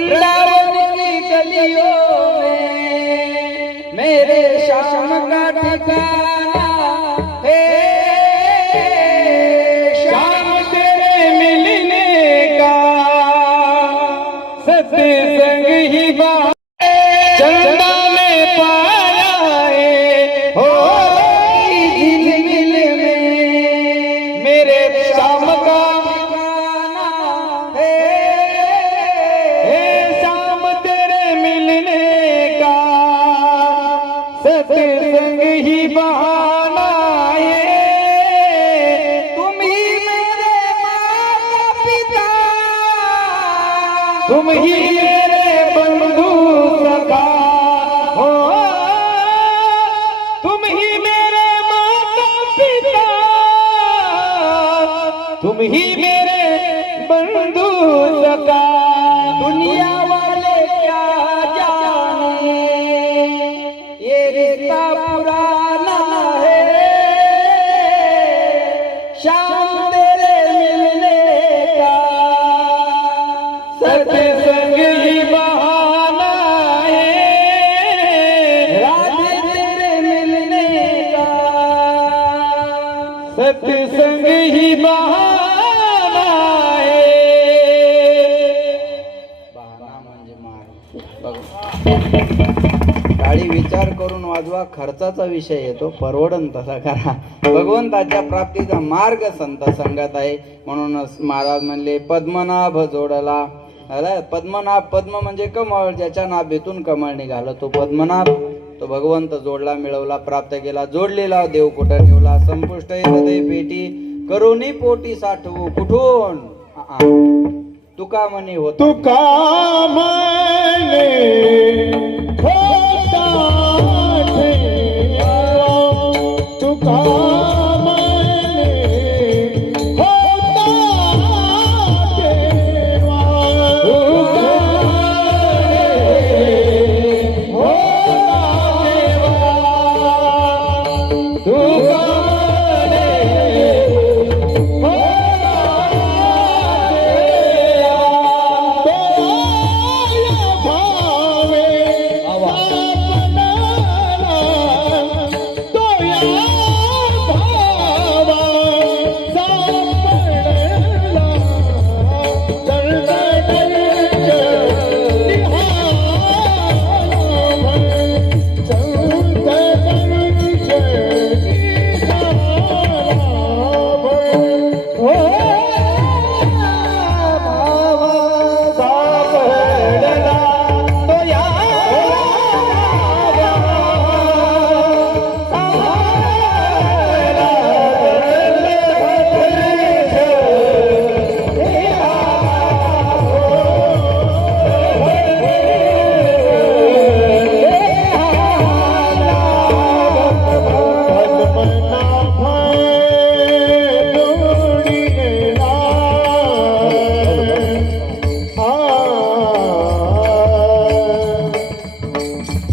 वृंदावन की गलियों में मेरे श्याम का ठिकाना है। श्याम तेरे मिलने का सत्संग ही बात चंदा में पाया है हो। झिलमिल में मेरे श्याम का ठिकाना है। श्याम तेरे मिलने का सत्संग ही बहाना है। तुम ही मेरे माता पिता, तुम ही मेरे बंधु सखा हो। तुम ही मेरे माता पिता, तुम ही मेरे बंधु सखा। दुनिया वाले क्या जाने ये रिश्ता पुराना है। शाम तेरे मिलने का सत्संग ही बहाना है। राधे तेरे मिलने का सत्संग ही बहाना है। बहाना म्हणजे मार गाडी विचार करून वाजवा, खर्चाचा विषय येतो, परवडन तसा करा. भगवंताच्या प्राप्तीचा मार्ग संत संगत आहे. म्हणूनच महाराज म्हणले पद्मनाभ जोडला. पद्मनाभ, पद्म म्हणजे कमळ, ज्याच्या नाभीतून कमळ निघालं तो पद्मनाभ. तो भगवंत जोडला, मिळवला, प्राप्त केला. जोडलेला देव कुठं ठेवला? संपुष्ट हृदय पेटी करुणी पोटी साठवू कुठून? तुका म्हणे होत तुका म्हणे होता ठेवा. तुका म्हणे होता ठेवा. तुका म्हणे होता ठेवा. तुका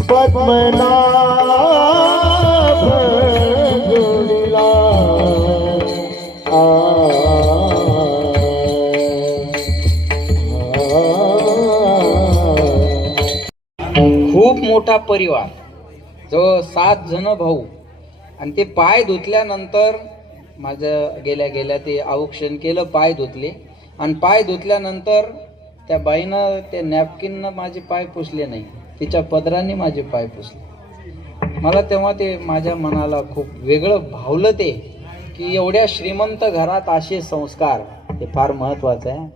पद्मनाभ जोडिला. खूप मोठा परिवार, जो 7 जण भाऊ. आणि ते पाय धुतल्यानंतर माझं गेल्या गेल्या ते औक्षण केलं, पाय धुतले. आणि पाय धुतल्यानंतर त्या बाईनं त्या नॅपकिननं माझे पाय पुसले नाही, तिच्या पदराने माझे पाय पुसले. मला तेव्हा ते माझ्या मनाला खूप वेगळं भावलं ते, की एवढ्या श्रीमंत घरात असे संस्कार, हे फार महत्वाचं आहे.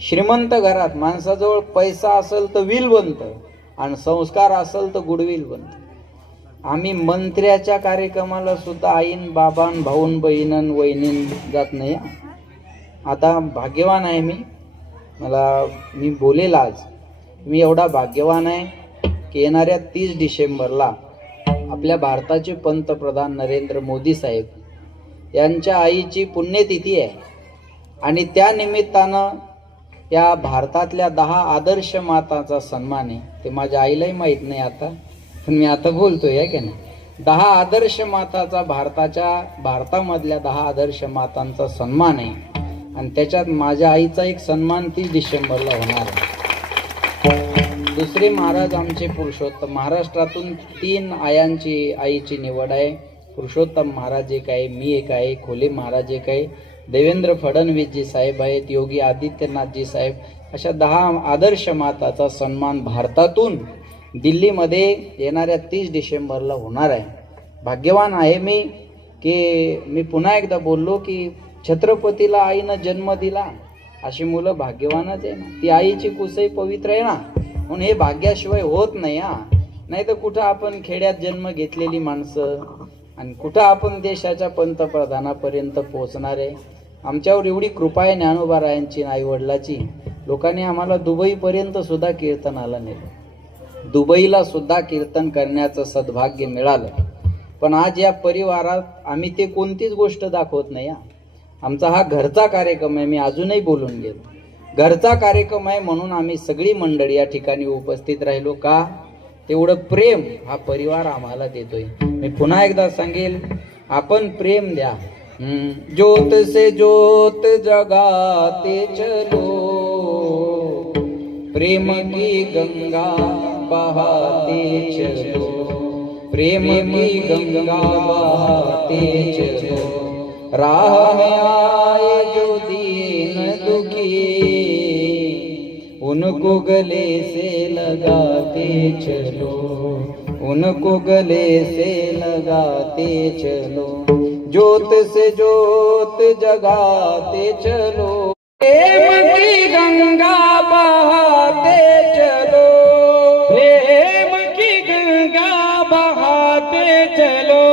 श्रीमंत घरात माणसाजवळ पैसा असेल तर विल बनतं आणि संस्कार असेल तर गुडविल बनतं. आम्ही मंत्र्याच्या कार्यक्रमाला सुद्धा आईन बाबान भाऊन बहिणन वहिनीन जात नाही. आता भाग्यवान आहे मी बोलेल आज, मी एवढा भाग्यवान आहे की येणाऱ्या 30 डिसेंबरला आपल्या भारताचे पंतप्रधान नरेंद्र मोदी साहेब यांच्या आईची पुण्यतिथी आहे. आणि त्या निमित्तानं या भारतातल्या 10 आदर्श मातांचा सन्मान आहे. ते माझ्या आईलाही माहीत नाही आता, पण मी आता बोलतोय की नाही. 10 आदर्श माताचा भारतामधल्या 10 आदर्श मातांचा सन्मान आहे. आणि त्याच्यात माझ्या आईचा एक सन्मान 30 डिसेंबरला होणार आहे. दुसरे महाराज आमचे पुरुषोत्तम. महाराष्ट्रातून 3 आईची निवड आहे. पुरुषोत्तम महाराज एक आहे, मी एक आहे, खोले महाराज एक आहे, देवेंद्र फडणवीसजी साहेब आहेत, योगी आदित्यनाथजी साहेब, अशा 10 आदर्श माताचा सन्मान भारतातून दिल्लीमध्ये येणाऱ्या 30 डिसेंबरला होणार आहे. भाग्यवान आहे मी की मी पुन्हा एकदा बोललो की छत्रपतीला आईनं जन्म दिला, अशी मुलं भाग्यवानच आहे ना. ती आईची कुसई पवित्र आहे ना, म्हणून हे भाग्याशिवाय होत नाही. नाही तर कुठं आपण खेड्यात जन्म घेतलेली माणसं आणि कुठं आपण देशाच्या पंतप्रधानापर्यंत पोहोचणार आहे. आमच्यावर एवढी कृपा आहे ज्ञानोबारायांची आई वडिलाची. लोकांनी आम्हाला दुबईपर्यंत सुद्धा कीर्तनाला नेलं, दुबईला सुद्धा कीर्तन करण्याचं सद्भाग्य मिळालं. पण आज या परिवारात आम्ही ते कोणतीच गोष्ट दाखवत नाही. आमचा हा घरचा कार्यक्रम आहे. मी अजूनही बोलून गेलो, घरचा कार्यक्रम आहे म्हणून आम्ही सगळी मंडळी या ठिकाणी उपस्थित राहिलो. का? तेवढं प्रेम हा परिवार आम्हाला देतोय. मी पुन्हा एकदा सांगेल, आपण प्रेम द्या. ज्योत से ज्योत जगाते चलो, प्रेम की गंगा बहाते चलो, प्रेम की गंगा बहाते चलो, राह में आए जो दीन दुखी, उनको गले से लगाते चलो, उनको गले से लगाते चलो, ज्योत से ज्योत जगाते चलो, प्रेम की गंगा बहाते चलो, प्रेम की गंगा बहाते चलो,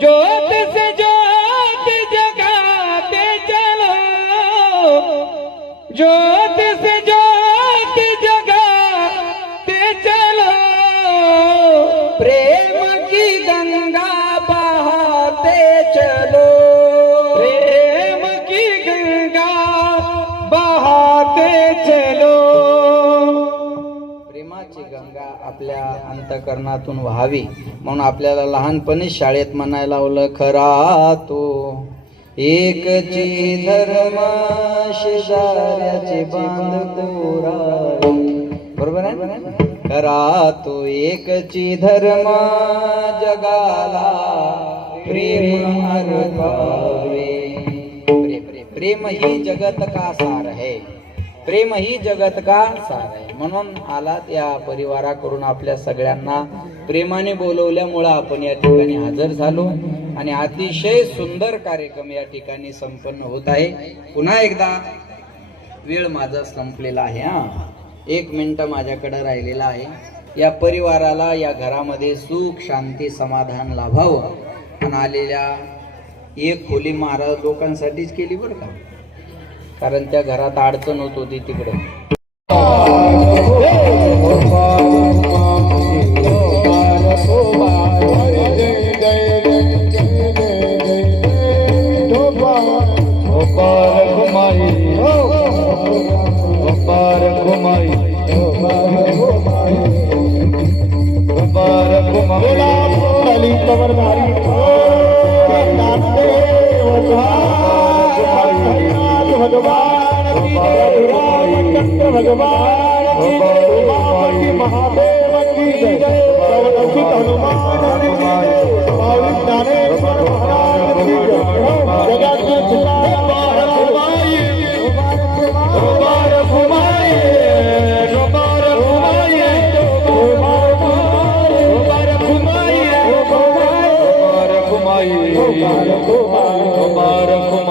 ज्योत से ज्योत जगाते चलो, ज्योत से ज्योत जगाते चलो, प्रेम की गंगा बहाते चलो, प्रेम की गंगा बहाते चलो. प्रेमाची गंगा आपल्या अंतकरणातून व्हावी म्हणून आपल्याला लहानपणी शाळेत म्हणायला लावलं, खरा तो एकची धर्म शेजाऱ्याचे बांध कोरावे. बरोबर आहे? खरा तो एकची धर्म जगाला प्रेम अर्पावे. प्रेम ही जगत का सार है, प्रेम ही जगत का सार आहे. म्हणून आलात या परिवाराकडून आपल्या सगळ्यांना प्रेमाने बोलवल्यामुळं आपण या ठिकाणी हजर झालो आणि अतिशय सुंदर कार्यक्रम या ठिकाणी संपन्न होत आहे. पुन्हा एकदा वेळ माझा संपलेला आहे. 1 मिनिट माझ्याकडे राहिलेला आहे. या परिवाराला या घरामध्ये सुख शांती समाधान लाभावं आणि आलेल्या एक खोली महाराज लोकांसाठीच केली बरं का, कारण त्या घरात अडचण होत होती तिकडे. भगवान की महादेव की जय, अवधूत हनुमान की जय, स्वामी ज्ञानेश्वर महाराज की जय, जगाची तुकाराम घुमाई, घुमाई, घुमाई, घुमाई,